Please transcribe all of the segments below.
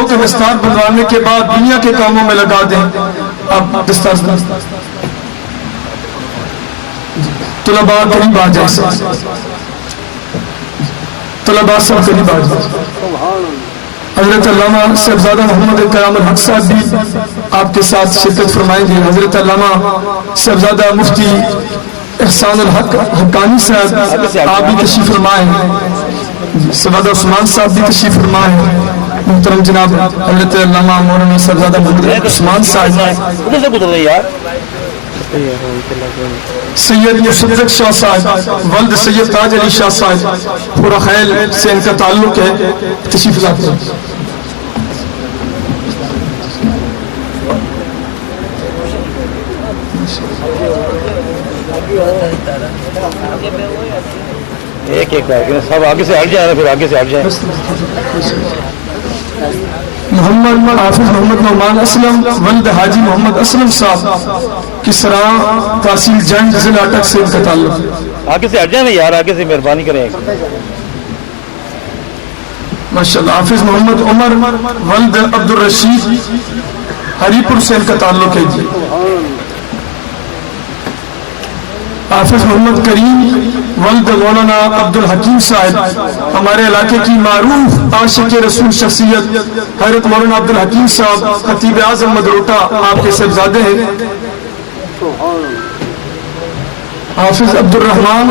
ہو کہ دستار بنوانے کے بعد دنیا کے کاموں میں لگا دیں. اب دستار طلباء قریب آ جائیں, طلباء سب قریب آ جائیں. حضرت علامہ صاحبزادہ محمد قیام الحق صاحب بھی آپ کے ساتھ شرکت فرمائیں گے. حضرت علامہ صاحبزادہ مفتی احسان الحق حقانی صاحب آپ بھی تشریف فرمائیں. صاحبزادہ عثمان صاحب بھی تشریف فرمائیں. محترم جناب حضرت علامہ مولانا صاحبزادہ محمد عثمان صاحب, سید مصدق شاہ صاحب ولد سید تاج علی شاہ صاحب پورا خیل سے ان کا تعلق ہے, تشریف لاتے ہیں. ایک ایک سب آگے سے ہٹ جائیں, پھر آگے سے ہٹ جائیں. محمد حافظ محمد نعمان اسلم ولد حاجی محمد اسلم صاحب کسرا تحصیل جنگ ضلع اٹک سے ان کا تعلق. آگے سے ہٹ جائیں نا یار, آگے سے مہربانی کریں. ماشاءاللہ. حافظ محمد عمر ولد عبد الرشید ہری پور سے ان کا تعلق ہے جی. حافظ محمد کریم ولد مولانا عبد الحکیم صاحب ہمارے علاقے کی معروف عاشق رسول شخصیت حضرت مولانا عبد الحکیم صاحب خطیب اعظم مدروٹا آپ کے صاحبزادے ہیں. حافظ عبد الرحمن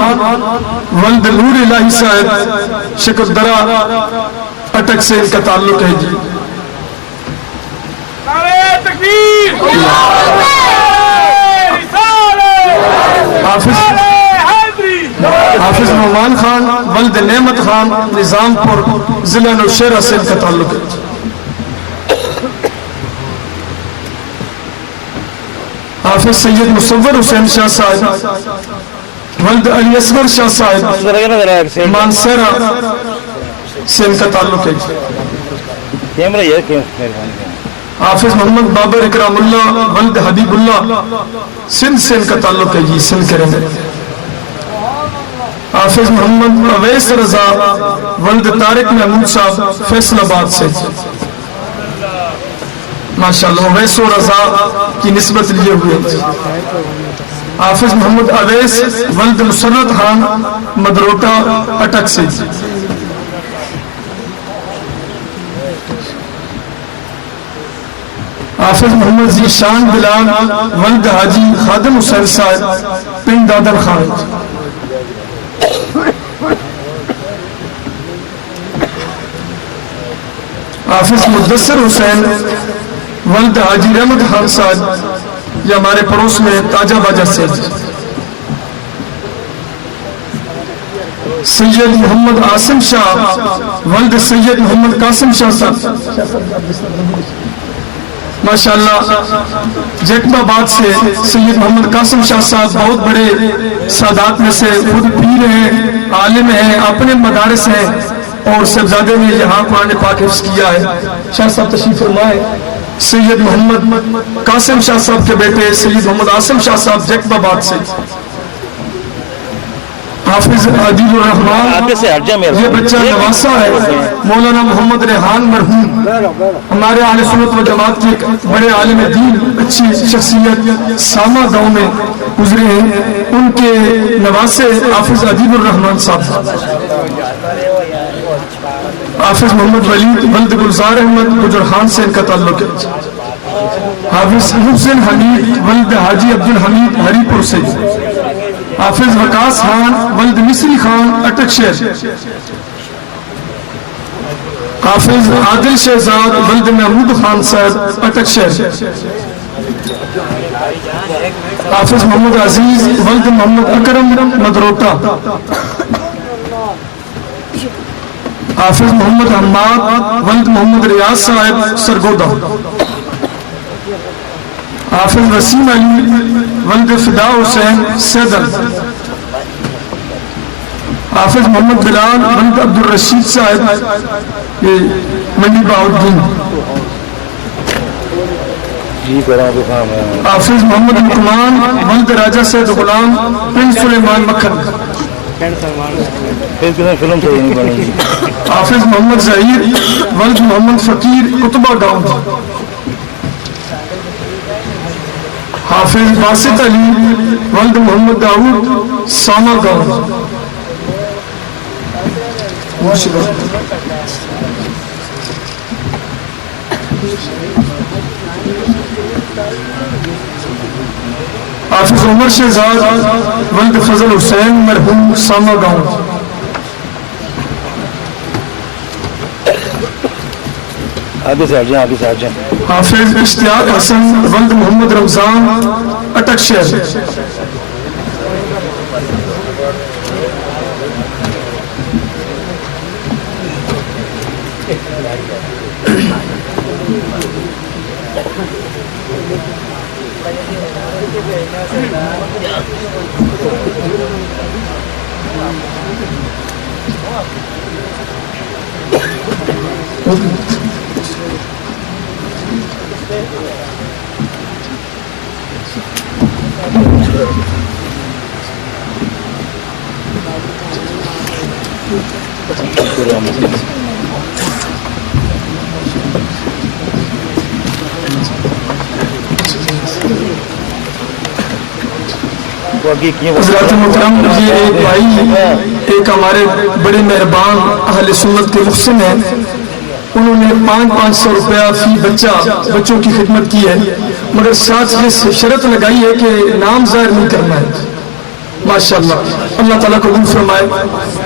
ولد نور الہی صاحب شکردرہ اٹک سے ان کا تعلق ہے جی. حافظ نعمان خان ولد نعمت خان نظام پور ضلع نوشہرہ سے ان کا تعلق ہے. حافظ سید مصور حسین شاہ صاحب ولد علی اصغر شاہ صاحب مانسیرہ سے ان کا تعلق ہے. حافظ محمد بابر اکرام اللہ ولد حبیب اللہ سندھ سے ان کا تعلق ہے جی, سندھ کریں گے. حافظ محمد اویس رضا ولد طارق محمود صاحب فیصل آباد سے ماشاءاللہ اویس و رضا کی نسبت لیے ہوئے. حافظ محمد اویس ولد مسرت خان مدروٹا اٹک سے. حافظ محمد ذیشان بلال ولد حاجی خادم حسین صاحب پنڈ دادر خان. حافظ مدثر حسین ولد حاجی رحمت خان صاحب یہ ہمارے پڑوس میں تاجہ باجہ سے. سید محمد عاصم شاہ ولد سید محمد قاسم شاہ صاحب ماشاءاللہ جیکب آباد سے. سید محمد قاسم شاہ صاحب بہت بڑے سادات میں سے خود پیر ہیں, عالم ہیں, اپنے مدارس ہیں اور صاحبزادے نے یہاں قرآن پاک حفظ کیا ہے. شاہ صاحب تشریف فرمائے. سید محمد قاسم شاہ صاحب کے بیٹے سید محمد عاصم شاہ صاحب جیکب آباد سے. حافظ عدیل الرحمان یہ بچہ نواسا ہے مولانا محمد ریحان مرحوم ہمارے اہل سنت و جماعت کے بڑے عالم دین اچھی شخصیت سامہ گاؤں میں گزرے ہیں. ان کے نواسے حافظ عدیل الرحمان صاحب. حافظ محمد ولید ولد گلزار احمد گجرخان سے ان کا تعلق ہے. حافظ محسن حمید ولد حاجی عبد الحمید ہری پور سے. حافظ وقاص خان ولد مصری خان اٹک شہر. حافظ عادل شہزاد ولد محمود خان صاحب اٹک شہر. حافظ محمد عزیز ولد محمد اکرم مدروٹا. حافظ محمد حماد ولد محمد ریاض صاحب سرگودا. حافظ وسیم علی ولد فدا حسین سیدر. حافظ محمد بلال ولد عبد الرشید صاحب یہ منڈی بہاؤالدین. حافظ محمد مکمان ولد راجہ سید غلام پنڈ سلیمان مکھن. پھر کسی فلم صحیح نہیں بنے گی. حافظ محمد ظہیر ولد محمد فقیر کتبہ گاؤں. حافظ باسط علی ولد محمد داؤد ساما گاؤں. حافظ عمر شہزاد ولد فضل حسین مرحوم ساما گاؤں. آگے سے ہٹ جائیں, آگے سے ہٹ جائیں. حافظ اشتیاق حسن ولد محمد رمضان اٹک شہر. حضرات محترم, یہ ایک بھائی ایک ہمارے بڑے مہربان اہل سنت کے محسن ہیں, انہوں نے 500 روپیہ فی بچوں کی خدمت کی ہے, مگر ساتھ یہ شرط لگائی ہے کہ نام ظاہر نہیں کرنا ہے. ماشاءاللہ اللہ تعالیٰ قبول فرمائے.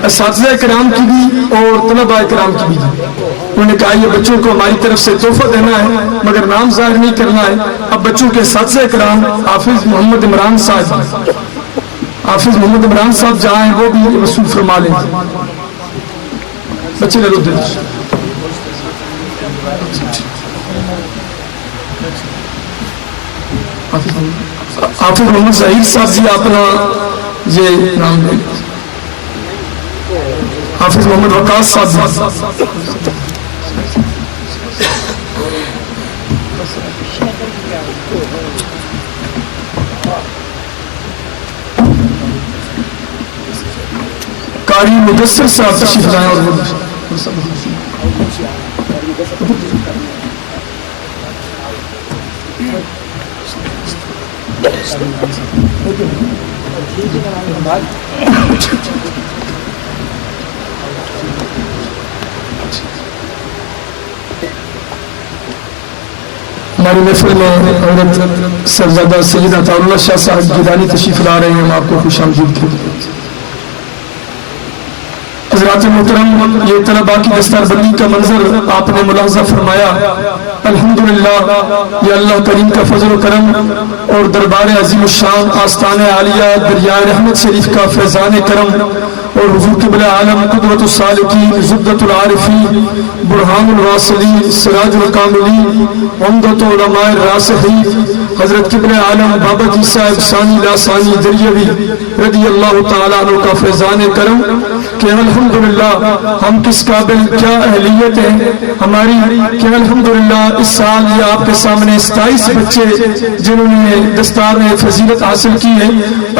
اساتذہ کرام کی بھی اور طلباء کرام کی بھی. انہوں نے کہا یہ بچوں کو ہماری طرف سے تحفہ دینا ہے مگر نام ظاہر نہیں کرنا ہے. اب بچوں کے اساتذہ کرام حافظ محمد عمران صاحب, حافظ محمد عمران صاحب جہاں ہیں وہ بھی وصول فرما لیں. بچے لے لو دل. حافظ محمد ظہیر صاحب جی اپنا یہ نام لیں. حافظ محمد وقاص صاحب. قاری مدثر صاحب تشریف لائیں. اور ہماری محفل میں حضرت صاحبزادہ سید عطا اللہ شاہ صاحب گیلانی تشریف لا رہے ہیں. ہم آپ کو خوش آمدید کہتے ہیں. حضرات محترم, یہ طلباء کی دستار بندی کا منظر آپ نے ملاحظہ فرمایا. الحمدللہ یہ اللہ کریم کا فضل و کرم اور دربار عظیم الشان آستان عالیہ دریائے رحمت شریف کا فیضان کرم اور حضور قبلہ عالم قدوۃ السالکین زبدۃ العارفین برہان الواصلین سراج الکاملین عمدۃ علماء الراسخین حضرت قبلہ عالم بابا جی صاحب ثانی لاسانی دریوی رضی اللہ تعالیٰ عنہ کا فیضان کرم کہ الحمدللہ ہم کس قابل کیا اہلیت ہے ہماری کہ الحمدللہ اس سال یہ آپ کے سامنے 27 بچے جنہوں نے دستار فضیلت حاصل کی ہے.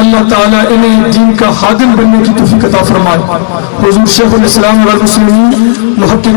اللہ تعالیٰ انہیں دین کا خادم بننے کی توفیق عطا فرمائے. حضور شیخ الاسلام والمسلمین محقق